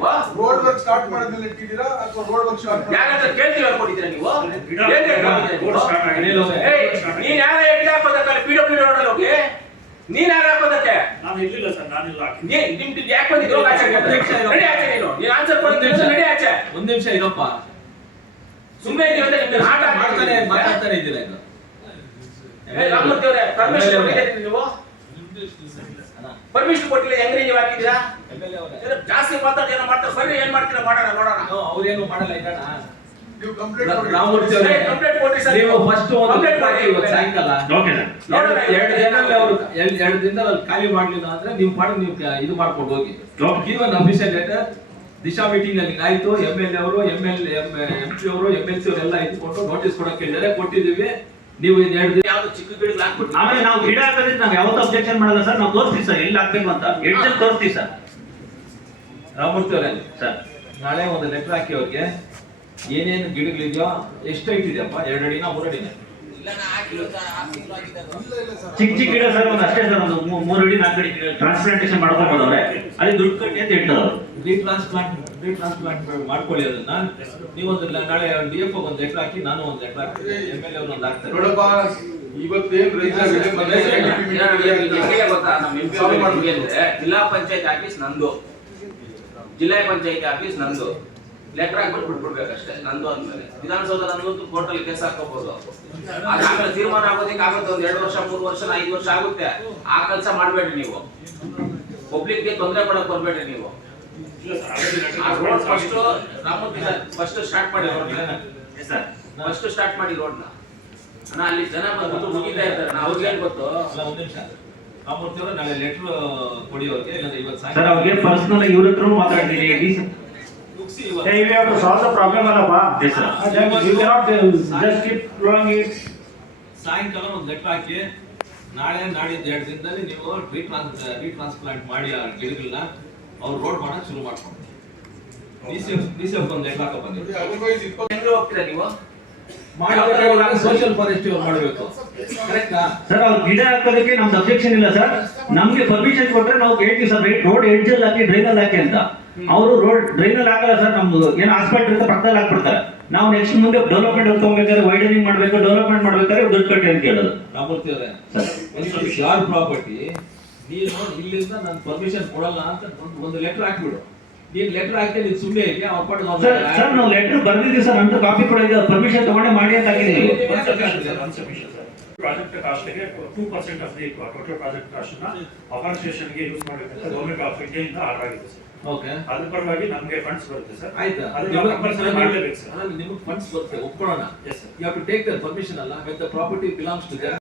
ನೀವು? Road work start ಮಾಡಿದ್ಮೇಲೆ ಇಟ್ಟಿದ್ದೀರಾ ಅಥವಾ ರೋಡ್ ವರ್ಕ್ ಸ್ಟಾರ್ಟ್ ಯಾರಾದ್ರೂ ಕೇಳ್ತೀವಿ ಅನ್ಕೊಂಡಿದ್ದೀರಾ ನೀವು? ನೀನ್ ಯಾರ ಗಿಡ ಹಾಕೋದಕ್ಕಲ್ಲ PWD ರೋಡ್ ಹೋಗಿ ನೀನ್ ಯಾರು ಹಾಕೋದಕ್ಕೆ? ನಾನು ಇರ್ಲಿಲ್ಲ ಸರ್, ನಾನಿಲ್ಲ. ನಿಮ್ಗೆ ಯಾಕೆ ಬಂದಿದ್ರು? ನಡಿ ಆಚೆ ನೀನು ಆನ್ಸರ್ ಕೊಡ್ತೀನಿ, ನಡಿ ಆಚೆ. ಒಂದ್ ನಿಮಿಷ ಇರಪ್ಪ, ಸುಮ್ಮನೆ ಇದೀವಿ ನಿಮ್ಗೆ ಆಟ ಮಾತಾಡ್ತಾನೆ ಇದ್ದೀರಾ ಈಗ. ರಾಮಮೂರ್ತಿ ಅವರೇ, ಪರ್ಮಿಷನ್ ಕೊಟ್ಟಿದ್ದೀರಿ ನೀವು? ಪರ್ಮಿಷನ್ ಕೊಟ್ಟಿಲ್ಲ, ಹೆಂಗ್ರಿ ನೀವು ಹಾಕಿದ್ದೀರಾ? ಜಾಸ್ತಿ ಮಾತಾಡಿ ಏನೋ ಮಾಡ್ತಾರೆ, ಬರ್ರಿ ಏನ್ ಮಾಡ್ತೀರಾ ಮಾಡೋಣ ನೋಡೋಣ. ಅವ್ರೇನು ಮಾಡಲ್ಲ ಈಗ. ನೀವು ಕಂಪ್ಲೇಂಟ್ ರಾಮಮೂರ್ತಿ ಅವರೇ, ಕಂಪ್ಲೇಂಟ್ ಕೊಡ್ರಿ ಸರ್. ನೀವು ಫಸ್ಟ್ ಕಂಪ್ಲೇಂಟ್ ಮಾಡಿ ಇವತ್ತು ಸಾಯಂಕಾಲ. Okay sir. ಎರಡು ದಿನದಲ್ಲಿ ಖಾಲಿ ಮಾಡ್ಲಿಲ್ಲ ಅಂದ್ರೆ ನೀವು ಮಾಡಿ ನೀವು ಇದು ಮಾಡ್ಕೊಂಡು ಹೋಗಿ. Even official letter Disha meeting ಅಲ್ಲಿ ಆಯ್ತು. MLA ಅವರು MP ಅವರು MLC ಅವರೆಲ್ಲ ಇಟ್ಕೊಂಡು ನೋಟಿಸ್ ಕೊಡಕ್ಕೆ ಹೇಳಿದರೆ ಕೊಟ್ಟಿದ್ದೀವಿ. ನೀವು ಇದು 2 ದಿನ ಯಾವ್ದು ಚಿಕ್ಕ ಗಿಡಗಳು ಹಾಕ್ಬಿಟ್ಟು ಆಮೇಲೆ ನಾವು ಗಿಡ ಹಾಕೋದ್ರಿಂದ ನಾವು ಯಾವತ್ತೂ ಅಬ್ಜೆಕ್ಷನ್ ಮಾಡಲ್ಲ ಸರ್. ನಾವು ತೋರಿಸ್ತೀವಿ ಸರ್ ಎಲ್ಲಿ ಹಾಕ್ಬೇಕು ಅಂತ, ಎಡ್ಜಲ್ಲಿ ತೋರಿಸ್ತೀವಿ ಸರ್. ರಾಮಮೂರ್ತಿ ಅವರೇ ಸರ್, ನಾಳೆ ಒಂದು ಲೆಟರ್ ಹಾಕಿ ಅವ್ರಿಗೆ ಏನೇನು ಗಿಡಗಳಿದೆಯೋ ಎಷ್ಟು ಹೈಟ್ ಇದೆಯಪ್ಪ, 2 ಅಡಿನ 3 ಅಡಿನ? ಚಿಕ್ಕ ಚಿಕ್ಕ ಗಿಡ ಸರ್, ಒಂದು ಅಷ್ಟೇ ಸರ್, ಒಂದು 3 ಅಡಿ 4 ಅಡಿ ಟ್ರಾನ್ಸ್ಪ್ಲಾಂಟೇಶನ್ ಮಾಡ್ಕೋಬಹುದು ಅವ್ರೆ. ಅಲ್ಲಿ ದುಡ್ಡು ಕಟ್ಟಿ ಅಂತ ಹೇಳ್ತಾರೆ ಅವರು. ರೀಟ್ರಾನ್ಸ್ಪ್ಲಾಂಟ್ ಮಾಡ್ಕೊಳ್ಳಿ ಅದನ್ನ. ನೀವೊಂದು ನಾಳೆ DF ಒಂದು ಲೆಟರ್ ಹಾಕಿ, ನಾನು ಒಂದು ಲೆಟರ್ ಹಾಕ್ತೀನಿ, MLA ಅವರು ಒಂದು ಹಾಕ್ತಾರೆ. ನೋಡಪ್ಪ, ಇವತ್ತೇನು ರೈತರಿಗೆ ಗೊತ್ತಾ, ನಮ್ಮ MP ಜಿಲ್ಲಾ ಪಂಚಾಯತ್ ಆಫೀಸ್ ನಂದು, ಜಿಲ್ಲಾ ಪಂಚಾಯತ್ ಆಫೀಸ್ ನಂದು. ಲೆಟರ್ ಹಾಕ್ಬಿಟ್ಟು ಬಿಟ್ಬಿಡ್ಬೇಕಷ್ಟೇ, ನಂದು ಅಂದ್ಮೇಲೆ. ವಿಧಾನಸೌಧ ನಂದು ಕೋರ್ಟಲ್ಲಿ ಕೇಸ್ ಹಾಕೋಬಹುದು. ಆಮೇಲೆ ತೀರ್ಮಾನ ಆಗೋದಕ್ಕೆ ಆಗುತ್ತೆ, ಒಂದು 2 ವರ್ಷ 3 ವರ್ಷ 5 ವರ್ಷ ಆಗುತ್ತೆ. ಆ ಕೆಲಸ ಮಾಡಬೇಡ್ರಿ ನೀವು. ಪಬ್ಲಿಕ್ಗೆ ತೊಂದರೆ ಕೊಡಕ್ ಬರ್ಬೇಡ್ರಿ ನೀವು. First Ramamurthy sir, first start ಮಾಡಿ ರೋಡ್, ಫಸ್ಟ್ ಸ್ಟಾರ್ಟ್ ಮಾಡಿ ರೋಡ್ನ. ಅಲ್ಲಿ ಜನ ಬಂದು ಮುಗಿತಾ ಇರ್ತಾರೆ, ನಾವು ಅವ್ರಿಗೆ ಏನ್ ಗೊತ್ತು? ಒಂದು ನಿಮಿಷ ರಾಮಮೂರ್ತಿ ಅವರು ನಾಳೆ ಲೆಟರ್ ಕೊಡಿ ಅವ್ರಿಗೆ, ಇಲ್ಲಾಂದ್ರೆ ಇವತ್ತು ಸರ್ ಅವ್ರಿಗೆ ಪರ್ಸನಲ್ ಇವ್ರ ಹತ್ರ ಮಾತಾಡ್ತೀನಿ. Hey, we have to solve the problem, Alappa. Yes, sir. You cannot just keep blowing it. ಸಾಯಂಕಾಲ ಒಂದು ಲೆಟರ್ ಹಾಕಿ, ನಾಳೆ ನಾಡಿದ್ದು 2 ದಿನದಲ್ಲಿ ನೀವು ರೀಟ್ರಾನ್ಸ್ಪ್ಲಾಂಟ್ ಮಾಡಿ ಆ ಗಿಡಗಳನ್ನ ಅವ್ರು ರೋಡ್ ಮಾಡಕ್ ಶುರು ಮಾಡ್ಕೊಂಡು DCF ಒಂದು ಲೆಟರ್ ಹಾಕೋ ಬನ್ನಿ. ಹೆಂಗೆ ಹೋಗ್ತೀರಾ ನೀವು? ಸೋಷಿಯಲ್ ಫಾರೆಸ್ಟ್ ಮಾಡಬೇಕು, ಕರೆಕ್ಟಾ ಸರ್? ಅವ್ರು ಗಿಡ ಹಾಕೋದಕ್ಕೆ ನಮ್ದು ಅಬ್ಜೆಕ್ಷನ್ ಇಲ್ಲ ಸರ್. ನಮ್ಗೆ ಪರ್ಮಿಷನ್ ಕೊಟ್ರೆ ನಾವು ಹೇಳ್ತೀವಿ ಸರ್, ರೋಡ್ ಎಡ್ಜಲ್ಲಿ ಹಾಕಿ ಡ್ರೈನಲ್ಲಿ ಹಾಕಿ ಅಂತ. ಅವರು ರೋಡ್ ಡ್ರೈನಲ್ಲಿ ಹಾಕಲ್ಲ ಸರ್. ನಮ್ದು ಏನು ಹಾಸ್ಪಿಟಲ್ ಇರುತ್ತೆ ಪಕ್ಕದಲ್ಲಿ ಹಾಕ್ಬಿಡ್ತಾರೆ. ನಾವು ನೆಕ್ಸ್ಟ್ ಮುಂದೆ ಡೆವಲಪ್ಮೆಂಟ್ ತಗೋಬೇಕಾದ್ರೆ ವೈಡನಿಂಗ್ ಮಾಡ್ಬೇಕು, ಡೆವಲಪ್ಮೆಂಟ್ ಮಾಡ್ಬೇಕಾದ್ರೆ ದುಡ್ಡು ಕಟ್ಟಿ ಅಂತ ಕೇಳೋದು. ರಾಮಮೂರ್ತಿ ಅವರೇ, ಯಾರ್ ಪ್ರಾಪರ್ಟಿ ನೀನು ಇಲ್ಲಿಂದ ನಾನು ಪರ್ಮಿಷನ್ ಕೊಡಲ್ಲ ಅಂತ ಒಂದು ಲೆಟರ್ ಹಾಕ್ಬಿಡು. ನೀನ್ ಲೆಟರ್ ಹಾಕಿ ನೀನ್ ಸುಮ್ಮನೆ ಹೇಗೆ ಸರ್ ನಾವು ಲೆಟರ್ ಬರ್ದಿದ್ದೀವಿ ಸರ್, ಅಂತ ಕಾಪಿ ಕೂಡ ಇದೆ. ಪರ್ಮಿಷನ್ ತಗೊಂಡೆ ಮಾಡಿ ಅಂತ ಹಾಕಿದ್ದೀವಿ. ಪ್ರಾಜೆಕ್ಟ್ ಕಾಸ್ಟ್ಗೆ 2% of the total project cost ನ ಅಫಾರೆಸ್ಟೇಷನ್ ಗೆ ಯೂಸ್ ಮಾಡಬೇಕಂತ ಗವರ್ನಮೆಂಟ್ ಆಫ್ ಇಂಡಿಯಾ ಇಂದ ಆರ್ಡರ್ ಆಗಿದೆ ಸರ್. ಓಕೆ, ಅದ್ರ ಪರವಾಗಿ ನಮಗೆ ಫಂಡ್ಸ್ ಬರುತ್ತೆ ಸರ್. ಆಯ್ತಾ? ಅದನ್ನ ಕಂಪಲ್ಸರಿ ಮಾಡಲೇಬೇಕು ಸರ್. ನಿಮಗೆ ಫಂಡ್ಸ್ ಬರುತ್ತೆ, ಒಪ್ಕೊಳ್ಳೋಣ. Yes sir. You have to take their permission ಅಲ್ಲ. When the property belongs to them,